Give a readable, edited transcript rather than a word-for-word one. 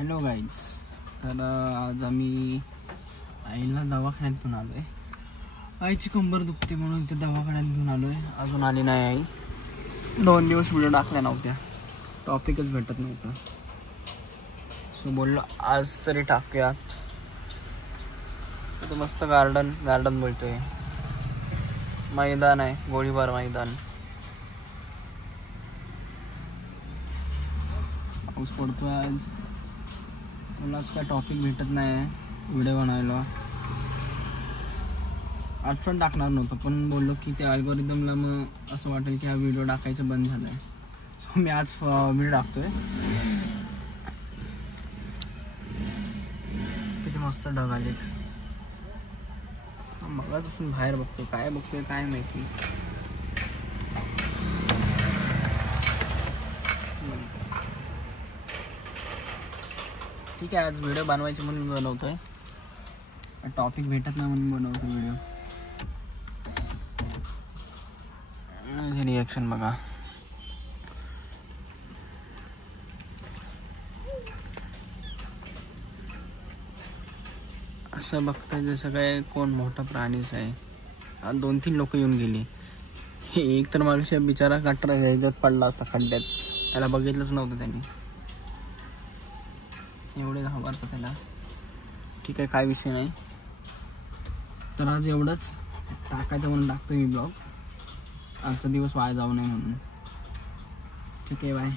Hello guys, तर आज आम्ही आईला दवाखान्यातून आलो आहे. आईची कंबर दुखते म्हणून इथे दवाखान्यात घेऊन आलो आहे. अजून आली नाही आई. 2 दिवस व्हिडिओ टाकल्या नव्हत्या, टॉपिकच भेटत नव्हता. सो बोललो आज तरी टाकूया. इथे मस्त गार्डन मिळतोय, मैदान आहे, गोळीबार मैदान. पाऊस पडतोय आज. मुलाच काय टॉपिक भेटत नाही व्हिडिओ बनायला. आज पण टाकणार नव्हतं, पण बोललो की ते अल्गोरिदमला मग असं वाटेल की हा व्हिडिओ टाकायचं बंद झालं आहे. सो मी आज व्हिडिओ टाकतोय. किती मस्त ढग आले. मगापासून बाहेर बघतोय, काय बघतोय काय माहिती. ठीक आहे, आज व्हिडिओ बनवायचे म्हणून बनवतोय. टॉपिक भेटत नाही म्हणून बनवतो व्हिडिओ. रिॲक्शन बघा. असं बघताय जसं काय कोण मोठा प्राणीच आहे. 2-3 लोक येऊन गेली. एक तर मागच्या बिचारा गटर ह्याच्यात पडला असता, खड्ड्यात. त्याला बघितलंच नव्हतं त्यांनी. एवढे घाबरतं त्याला. ठीक आहे, काय विषय नाही. तर आज एवढंच टाकायचं म्हणून टाकतो मी ब्लॉग. आजचा दिवस वाया जाऊ नये म्हणून. ठीक आहे, बाय.